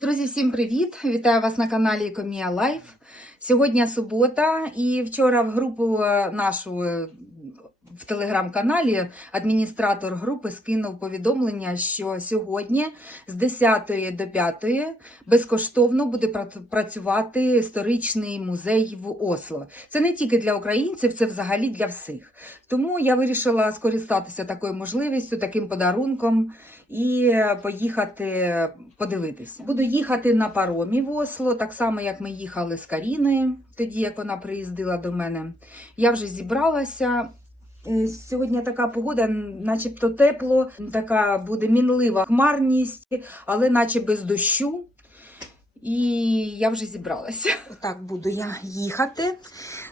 Друзі, всім привіт! Вітаю вас на каналі Economia Life. Сьогодні субота, і вчора в групу нашу в телеграм-каналі адміністратор групи скинув повідомлення, що сьогодні з 10 до 5 безкоштовно буде працювати історичний музей в Осло. Це не тільки для українців, це взагалі для всіх. Тому я вирішила скористатися такою можливістю, таким подарунком і поїхати подивитися. Буду їхати на паромі в Осло, так само, як ми їхали з Каріною, тоді, як вона приїздила до мене. Я вже зібралася. Сьогодні така погода, начебто тепло, така буде мінлива хмарність, але наче без дощу. І я вже зібралася. Отак буду я їхати.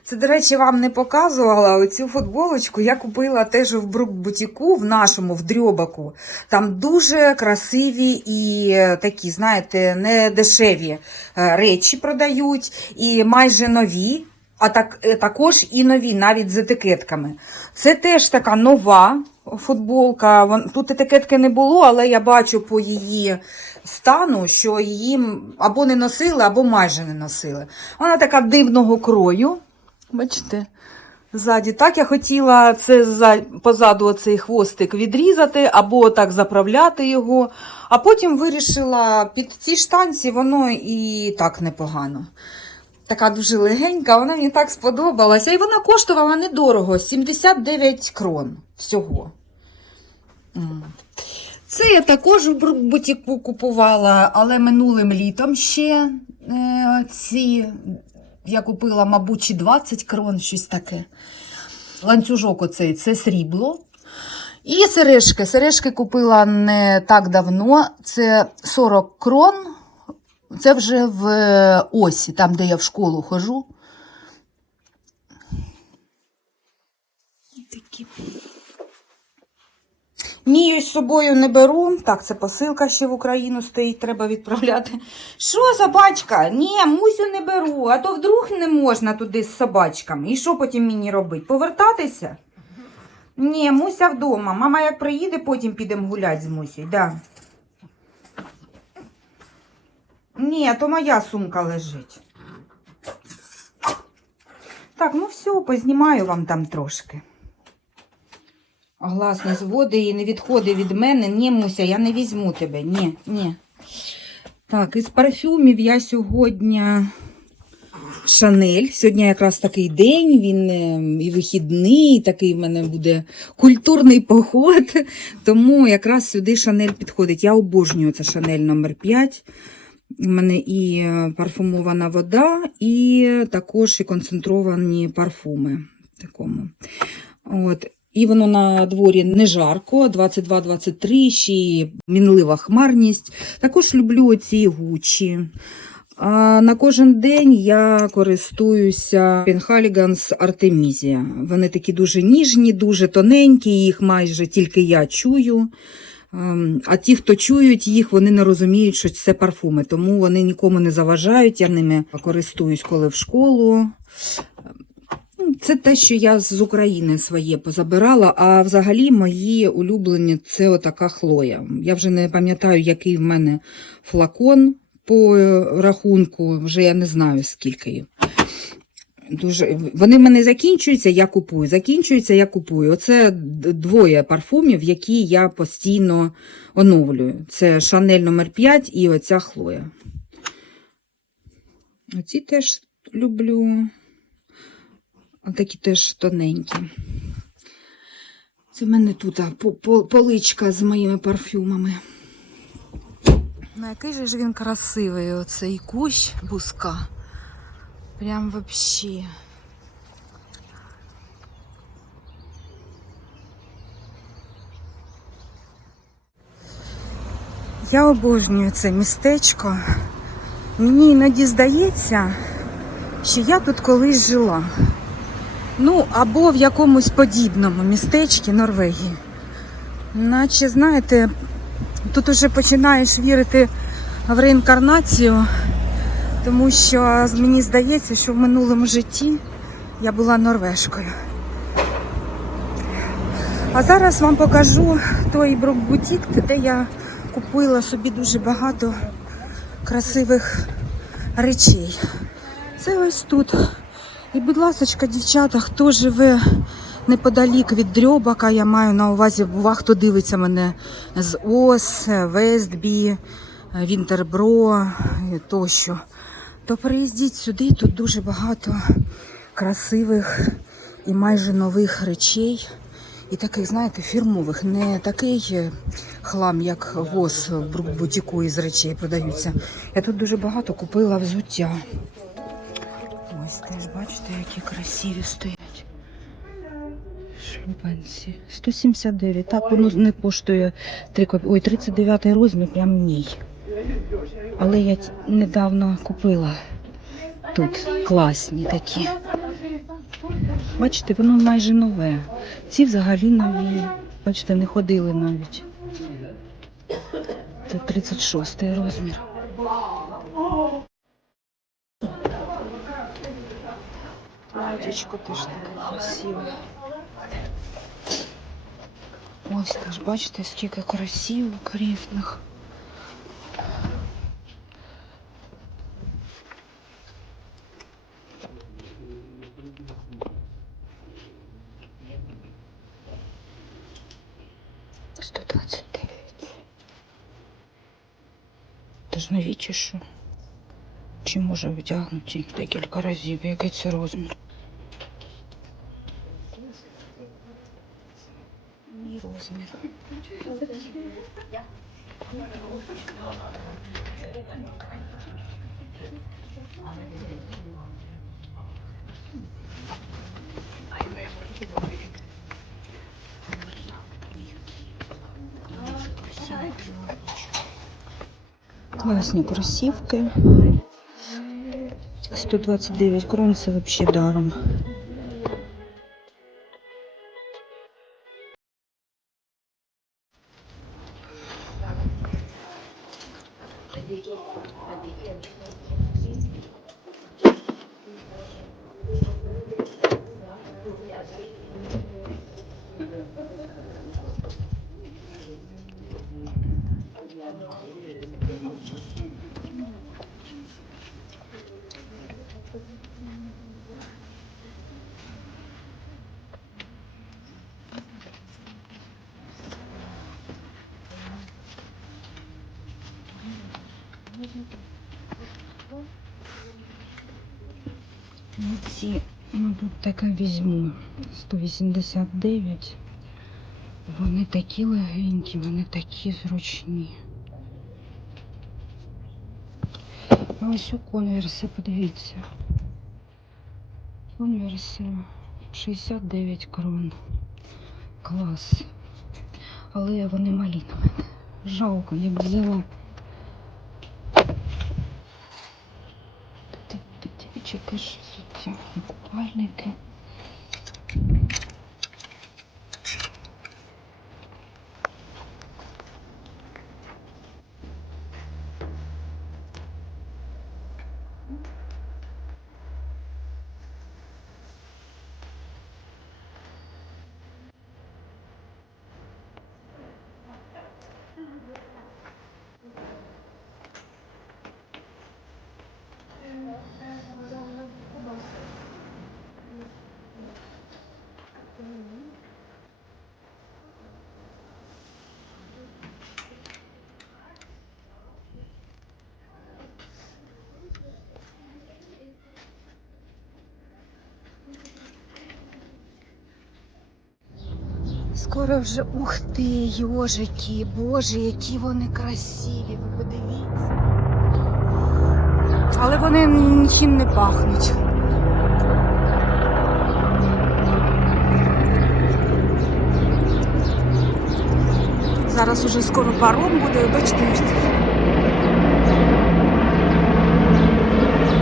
Це, до речі, вам не показувала оцю футболочку. Я купила теж в Брукбутіку, в нашому, в Дрьобаку. Там дуже красиві і такі, знаєте, не дешеві речі продають і майже нові. А також і нові, навіть з етикетками. Це теж така нова футболка. Тут етикетки не було, але я бачу по її стану, що її або не носили, або майже не носили. Вона така дивного крою. Бачите? Ззаді. Так я хотіла позаду оцей хвостик відрізати, або так заправляти його. А потім вирішила, під ці штанці воно і так непогано. Така дуже легенька, вона мені так сподобалася. І вона коштувала недорого, 79 крон всього. Це я також у Брукбутіку купувала, але минулим літом ще я купила, мабуть, 20 крон, щось таке. Ланцюжок оцей, це срібло. І сережки. Сережки купила не так давно, це 40 крон. Це вже в Осі, там, де я в школу ходжу. Такі. Мію з собою не беру. Так, це посилка ще в Україну стоїть, треба відправляти. Що, собачка? Ні, Мусю не беру, а то вдруг не можна туди з собачками. І що потім мені робити? Повертатися? Ні, Муся вдома. Мама як приїде, потім підемо гуляти з Мусею. Да. Ні, то моя сумка лежить. Так, ну все, познімаю вам там трошки. Глаз не зводи і не відходи від мене. Ні, Муся, я не візьму тебе. Ні, ні. Так, із парфюмів я сьогодні Шанель. Сьогодні якраз такий день, він і вихідний, такий в мене буде культурний поход. Тому якраз сюди Шанель підходить. Я обожнюю це Шанель номер 5. У мене і парфумована вода, і також і концентровані парфуми. Такому. От. І воно на дворі не жарко, 22-23, ще й мінлива хмарність. Також люблю оці Гуччі. А на кожен день я користуюся Penhaligon's Artemisia. Вони такі дуже ніжні, дуже тоненькі, їх майже тільки я чую. А ті, хто чують їх, вони не розуміють, що це парфуми, тому вони нікому не заважають, я ними користуюсь, коли в школу. Це те, що я з України своє позабирала, а взагалі мої улюблені – це отака Хлоя. Я вже не пам'ятаю, який в мене флакон по рахунку, вже я не знаю, скільки їх. Вони в мене закінчуються, я купую. Закінчуються, я купую. Оце двоє парфумів, які я постійно оновлюю. Це Шанель номер 5 і оця Хлоя. Оці теж люблю. Отакі теж тоненькі. Це в мене тут поличка з моїми парфюмами. На який же ж він красивий, оцей кущ буска. Прям вообще. Я обожнюю це містечко. Мені іноді здається, що я тут колись жила. Ну, або в якомусь подібному містечці Норвегії. Наче, знаєте, тут уже починаєш вірити в реінкарнацію. Тому що мені здається, що в минулому житті я була норвежкою. А зараз вам покажу той Брукбутік, де я купила собі дуже багато красивих речей. Це ось тут. І, будь ласка, дівчата, хто живе неподалік від Дрьобака, я маю на увазі, бува, хто дивиться мене з Ос, Вестбі, Вінтербро тощо, то приїздіть сюди, тут дуже багато красивих і майже нових речей. І таких, знаєте, фірмових, не такий хлам, як в Ос в бутіку із речей продаються. Я тут дуже багато купила взуття. Ось теж, бачите, які красиві стоять. Шлюпанці. 179. Так, воно не коштує 3 копійки. Ой, 39 розмір, прям мій. Але я недавно купила тут класні такі. Бачите, воно майже нове. Ці взагалі нові. Бачите, не ходили навіть. Це 36 розмір. Платічко теж таке красиве. Ось теж, бачите, скільки красивок різних. Тож нові чи що? Чи може вдягнути декілька разів? Який це розмір? Ні, розмір. Класні кросівки. 129 крон, це взагалі даром. Ці, мабуть, таке візьму. 189. Вони такі легенькі, вони такі зручні. А ось у конверси, подивіться. Конверси 69 крон. Клас. Але вони малі на мене. Жалко, я б взяла. Дівчатки ж взуття, купальники. Скоро вже, ух ти, йожики, боже, які вони красиві, ви подивіться. Але вони нічим не пахнуть. Зараз уже скоро паром буде, бачите.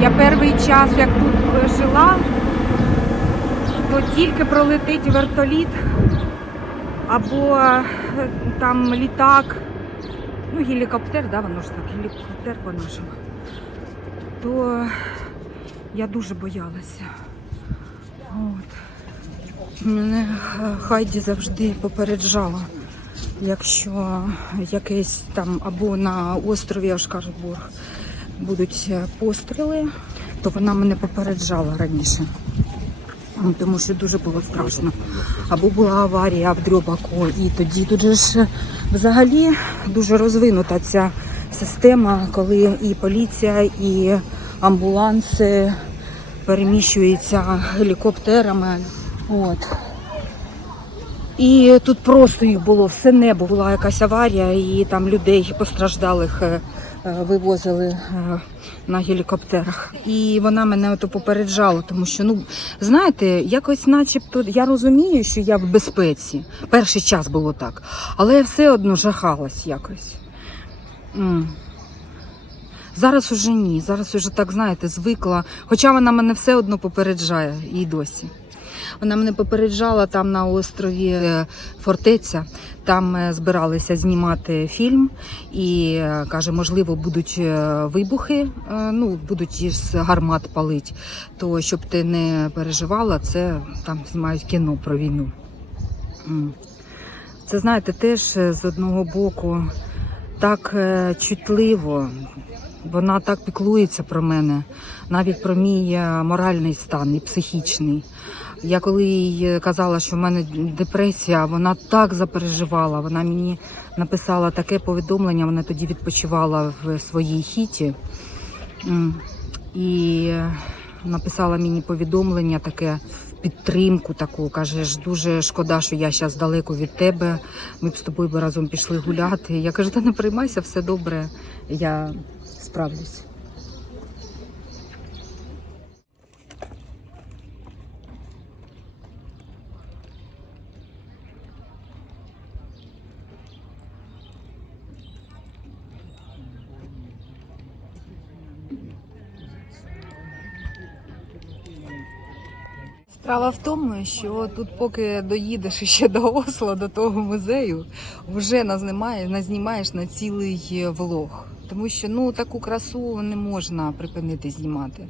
Я перший час, як тут жила, то тільки пролетить вертоліт або там літак, ну гелікоптер, да, воно ж так, гелікоптер по-нашому, то я дуже боялася. От. Мене Хайді завжди попереджала, якщо якесь там або на острові Ашкарбург, будуть постріли, то вона мене попереджала раніше. Тому що дуже було страшно. Або була аварія в Дрьобаку, і тоді тут же ж взагалі дуже розвинута ця система, коли і поліція, і амбуланси переміщуються гелікоптерами. От. І тут просто їх було все небо, була якась аварія, і там людей постраждалих вивозили на гелікоптерах. І вона мене ото попереджала, тому що, знаєте, якось начебто, я розумію, що я в безпеці. Перший час було так, але я все одно жахалась якось. Зараз уже ні, зараз уже так, знаєте, звикла. Хоча вона мене все одно попереджає і досі. Вона мене попереджала там на острові Фортеця, там збиралися знімати фільм і каже, можливо, будуть вибухи, будуть із гармат палити, то щоб ти не переживала, це там знімають кіно про війну. Це, знаєте, теж з одного боку так чутливо. Вона так піклується про мене, навіть про мій моральний стан і психічний. Я коли їй казала, що в мене депресія, вона так запереживала. Вона мені написала таке повідомлення, вона тоді відпочивала в своїй хіті. І написала мені повідомлення таке, в підтримку таку. Каже, дуже шкода, що я зараз далеко від тебе, ми б з тобою разом пішли гуляти. Я кажу, та не переймайся, все добре, я справлюсь. Справа в тому, що тут поки доїдеш ще до Осло, до того музею, вже назнімаєш на цілий влог. Тому що таку красу не можна припинити знімати.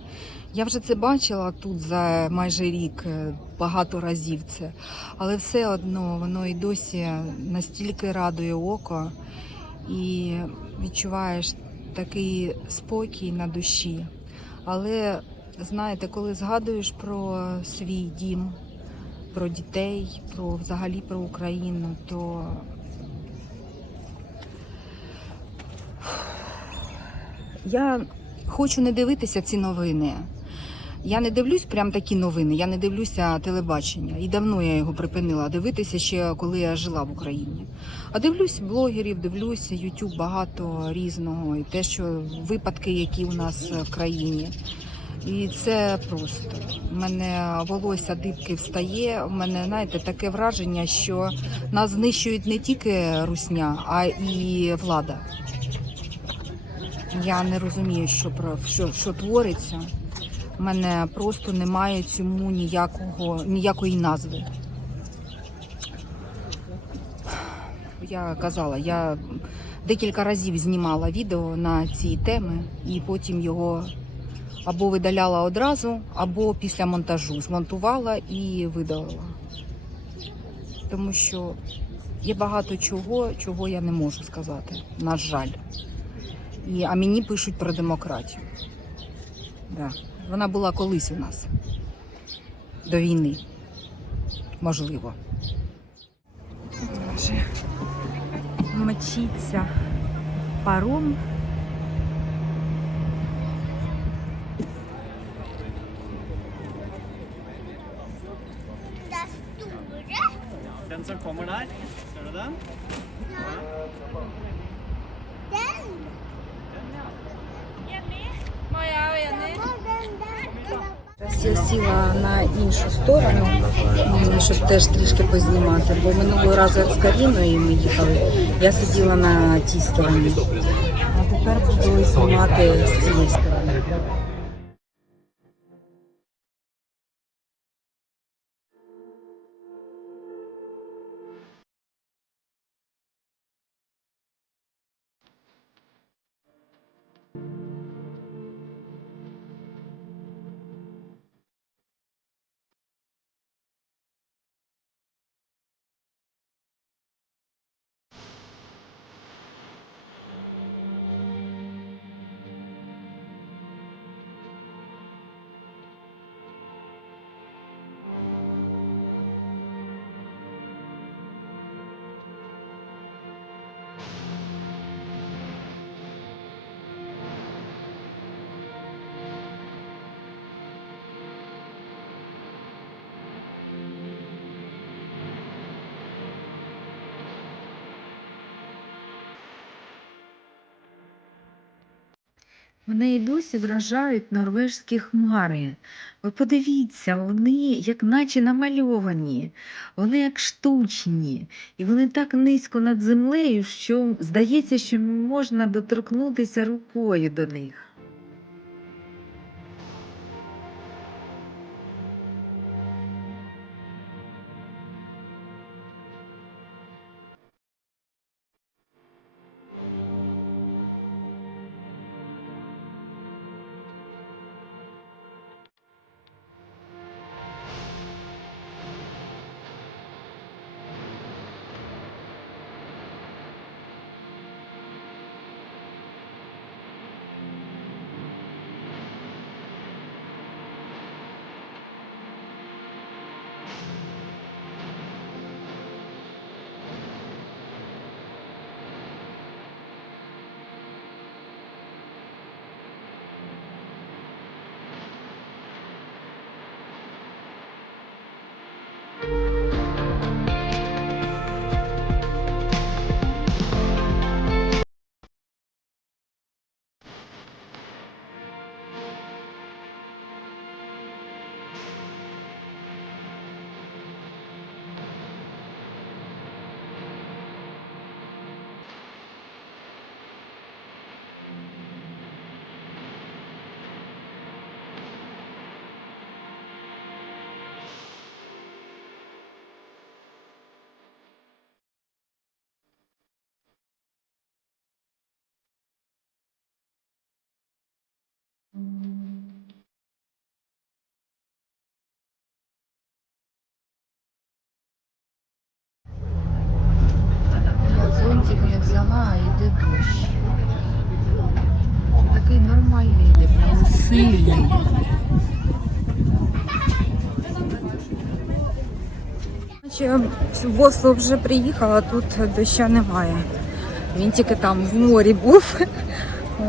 Я вже це бачила тут за майже рік, багато разів це. Але все одно воно і досі настільки радує око і відчуваєш такий спокій на душі. Але знаєте, коли згадуєш про свій дім, про дітей, взагалі про Україну, то я хочу не дивитися ці новини. Я не дивлюсь прям такі новини, я не дивлюся телебачення. І давно я його припинила дивитися ще, коли я жила в Україні. А дивлюсь блогерів, дивлюся YouTube, багато різного. І те, що випадки, які у нас в країні. І це просто. У мене волосся дибки встає, у мене, знаєте, таке враження, що нас знищують не тільки русня, а і влада. Я не розумію, що твориться. У мене просто немає цьому ніякої назви. Я казала, я декілька разів знімала відео на ці теми і потім його або видаляла одразу, або після монтажу змонтувала і видалила. Тому що є багато чого я не можу сказати, на жаль. А мені пишуть про демократію. Да. Вона була колись у нас, до війни, можливо. Мчиться паром. Den som kommer der, ser du den? Зараз я сіла на іншу сторону, щоб теж трішки познімати, бо минулого разу з Каріною ми їхали, я сиділа на тій стороні, а тепер буду знімати з цієї сторони. Мене і досі вражають норвежські хмари. Ви подивіться, вони як наче намальовані, вони як штучні, і вони так низько над землею, що здається, що можна доторкнутися рукою до них. Я зонтик не взяла, а йде дощ. Такий нормальний йде, прям сильний. В Осло вже приїхала, тут дощу немає. Він тільки там в морі був.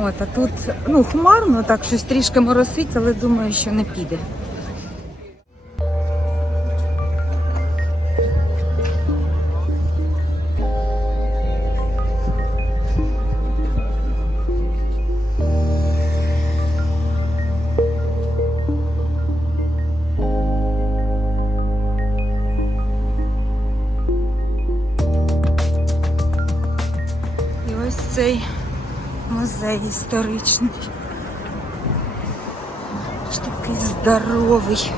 От, а тут хмарно, так щось трішки моросить, але думаю, що не піде. І ось цей музей історичний. Аж такий здоровий.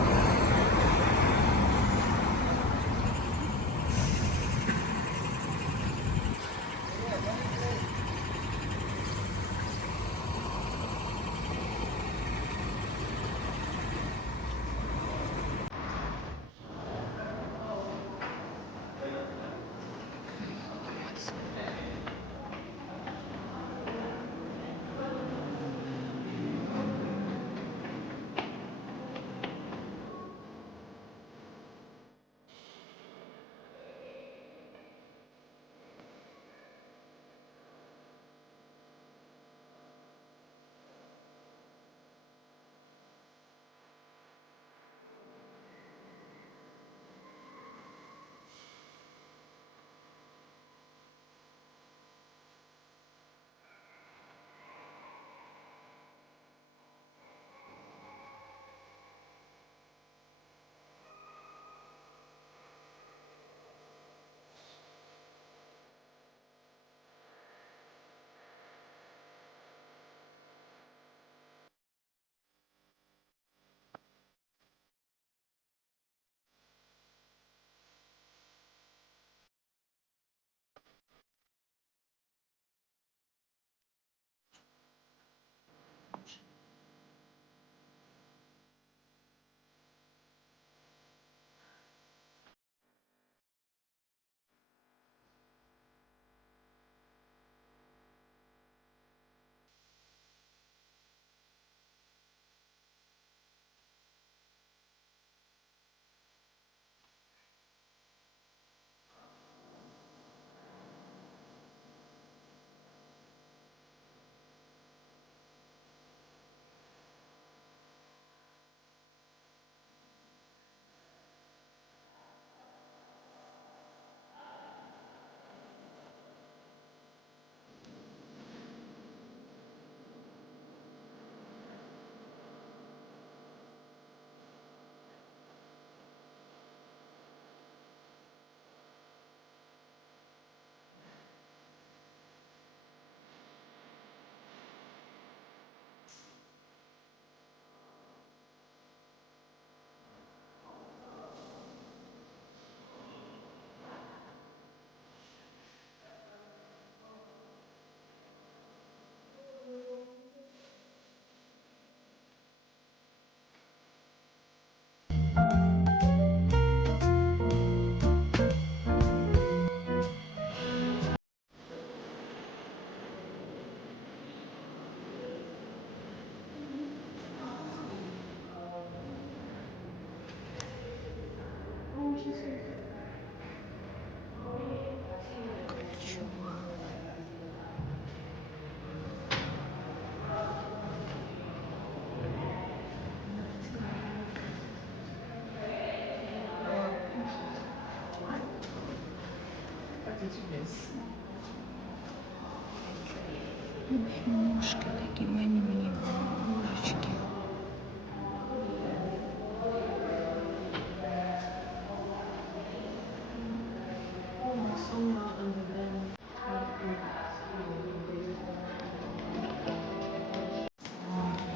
Ножки такі мені божечки.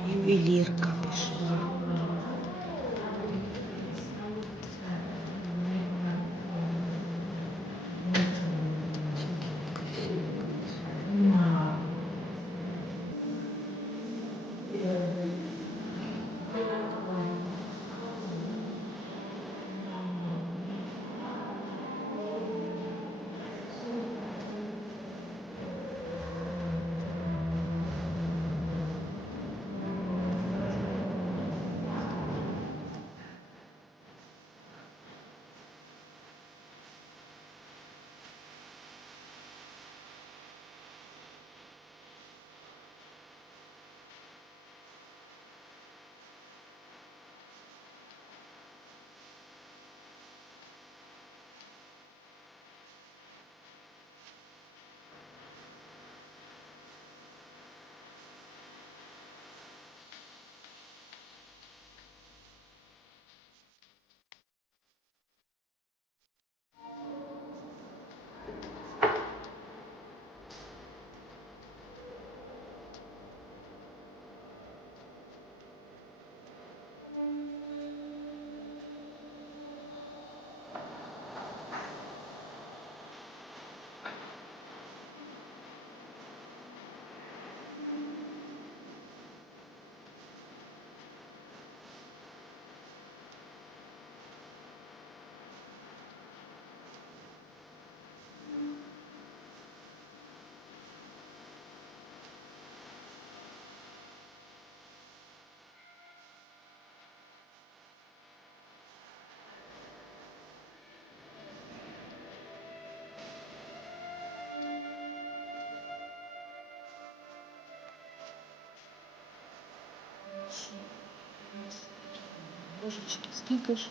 Ювелірка пішла. Божечки, скільки ж?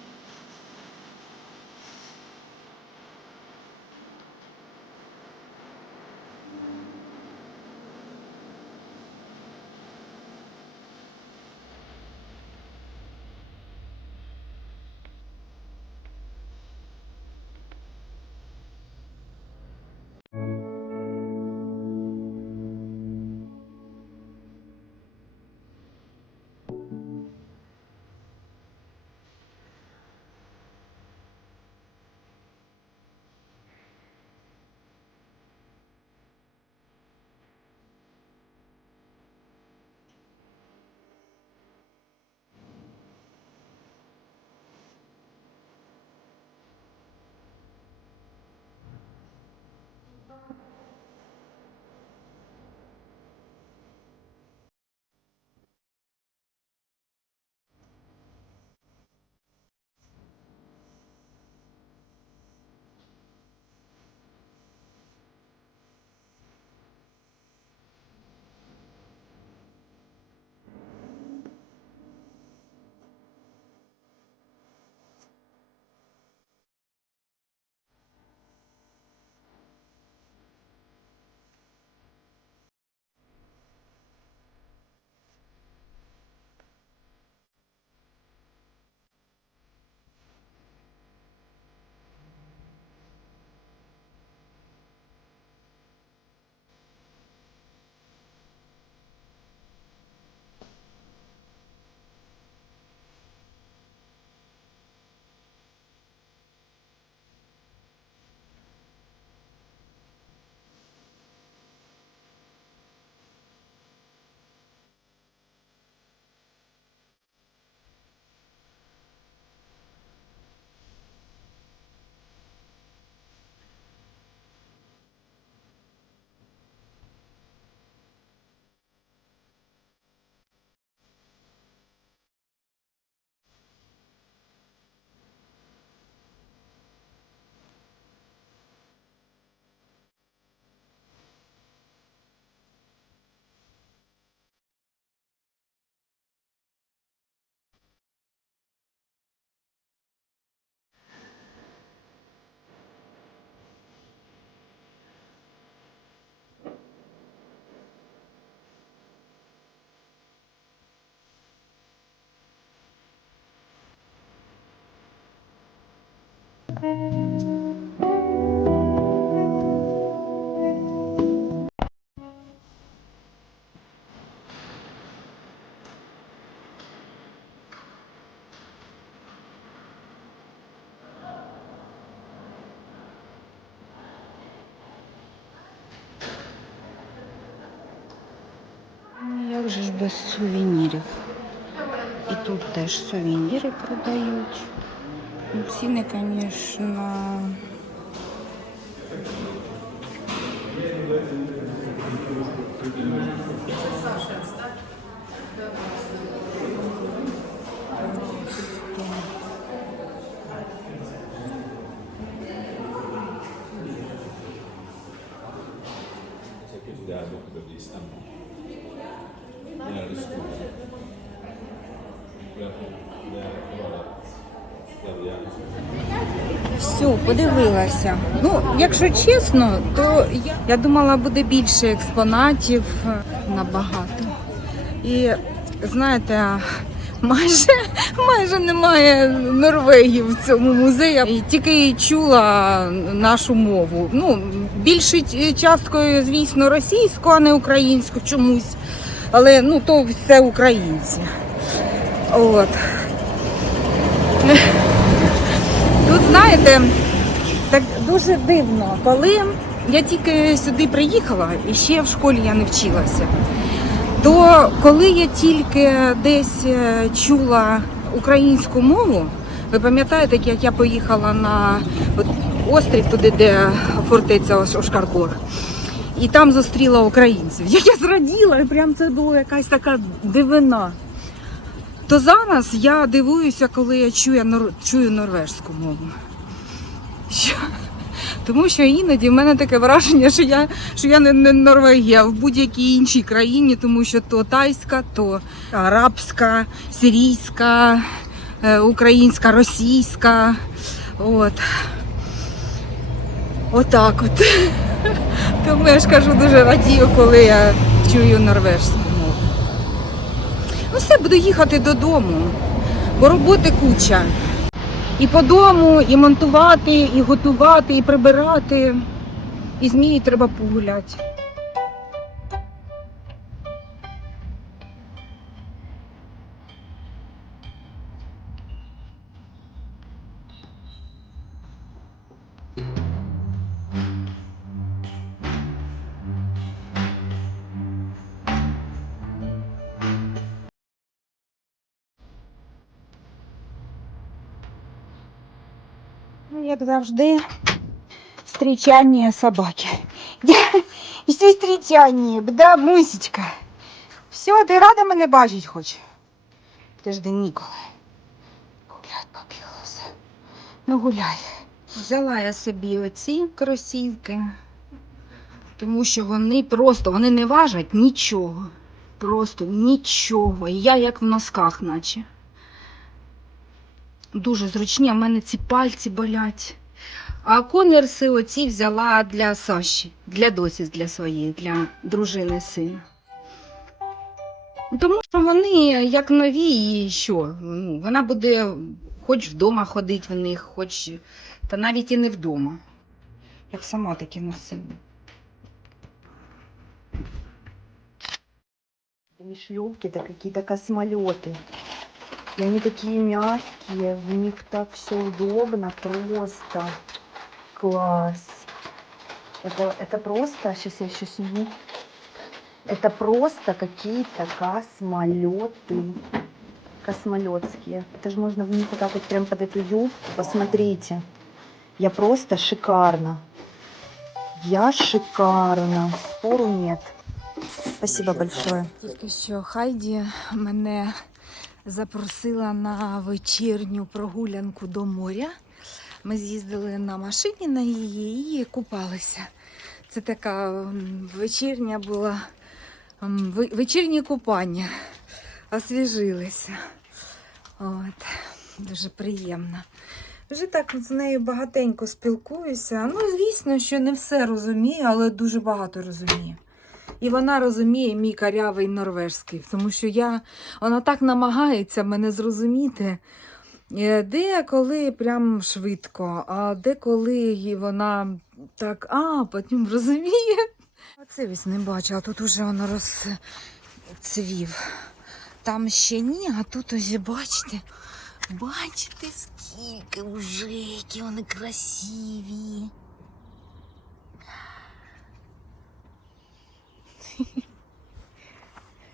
Як же ж без сувенірів? І тут теж сувеніри продають. Ну, ціни, звісно. Все, подивилася. Ну, якщо чесно, то я думала, буде більше експонатів набагато. І знаєте, майже немає Норвегії в цьому музеї. І тільки чула нашу мову. Ну, більшою часткою, звісно, російську, а не українську чомусь. Але ну, то все українці. От. Тут, знаєте, так дуже дивно, коли я тільки сюди приїхала, і ще в школі я не вчилася, то коли я тільки десь чула українську мову, ви пам'ятаєте, як я поїхала на острів, туди, де фортеця Ошкарборг, і там зустріла українців. Я зраділа, і прям це була якась така дивина. То зараз я дивуюся, коли я чую норвежську мову. Тому що іноді в мене таке враження, що я не Норвегія, а в будь-якій іншій країні, тому що то тайська, то арабська, сирійська, українська, російська. Отак от. Тому я ж кажу, дуже радію, коли я чую норвежську мову. Ну все, буду їхати додому, бо роботи куча. І по дому, і монтувати, і готувати, і прибирати. І з Мією треба погуляти. Ну, як завжди, встречання собаки. Всі встречання, да, Мусечка. Все, ти рада мене бачити хоч? Ти ж ніколи. Гулять побіглася. Ну гуляй. Взяла я собі оці кросівки, тому що вони не важать нічого. Просто нічого. І я як в носках наче. Дуже зручні, а в мене ці пальці болять. А конверси оці взяла для Саші, для досі, для своєї, для дружини сина. Тому що вони як нові і що? Ну, вона буде хоч вдома ходити в них, хоч, та навіть і не вдома. Як сама таки носила. И шлюпки, это какие-то космолеты. И они такие мягкие, в них так все удобно, просто класс. Это просто, сейчас я еще сниму. Это просто какие-то космолеты. Космолетские. Это же можно в них вот так вот прям под эту юбку. Посмотрите. Я просто шикарно. Я шикарно. Спору нет. Спасибо большое. Тільки що Хайді мене запросила на вечірню прогулянку до моря. Ми з'їздили на машині на її і купалися. Це така вечірня була, вечірнє купання. Освіжилися. От. Дуже приємно. Вже так з нею багатенько спілкуюся. Ну, звісно, що не все розумію, але дуже багато розумію. І вона розуміє мій карявий норвежський, тому що вона так намагається мене зрозуміти. Деколи прям швидко, а деколи вона так, потім розуміє. Оце весь не бачу, а тут уже воно розцвів. Там ще ні, а тут ось бачите. Бачите, скільки вже, які вони красиві.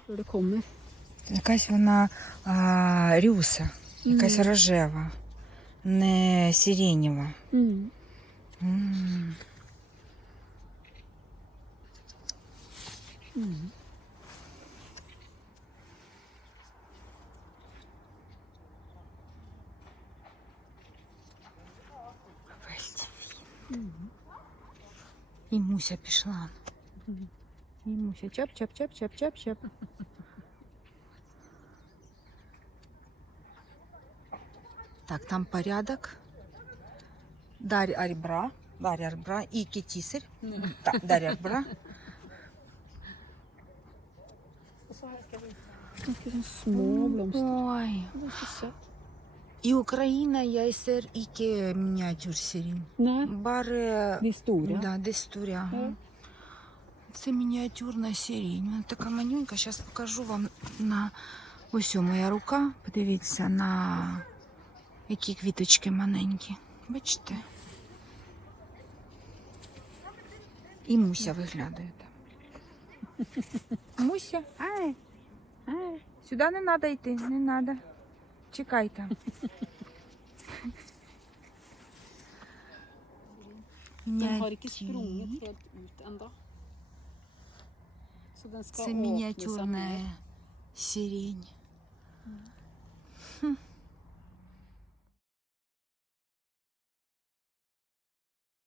Hur det kommer. Якась вона рюса, якась рожева, не сиренєва. Mm. М. Mm. І Муся пішла. І Муся чап-чап-чап-чап-чап-чап. Так, там порядок. Дар'я Арбра і Кетісер. Так, Дар'я Арбра. Vilka små blomster. Ой. Det är så sött. І Україна, я ser ikke мініатюр-серін. Nej, Bare det är stora. да, десь туря. Ja. Це мініатюрна сирень. Вона така манюнька. Зараз покажу вам на ось моя рука. Подивіться на які квіточки маленькі. Бачите? І Муся виглядає там. Муся, ай. Сюди не треба йти, не треба. Чекайте. Den har inte sprungit helt ut ändå. Så den ska Це åka мініатюрна ner. сирень.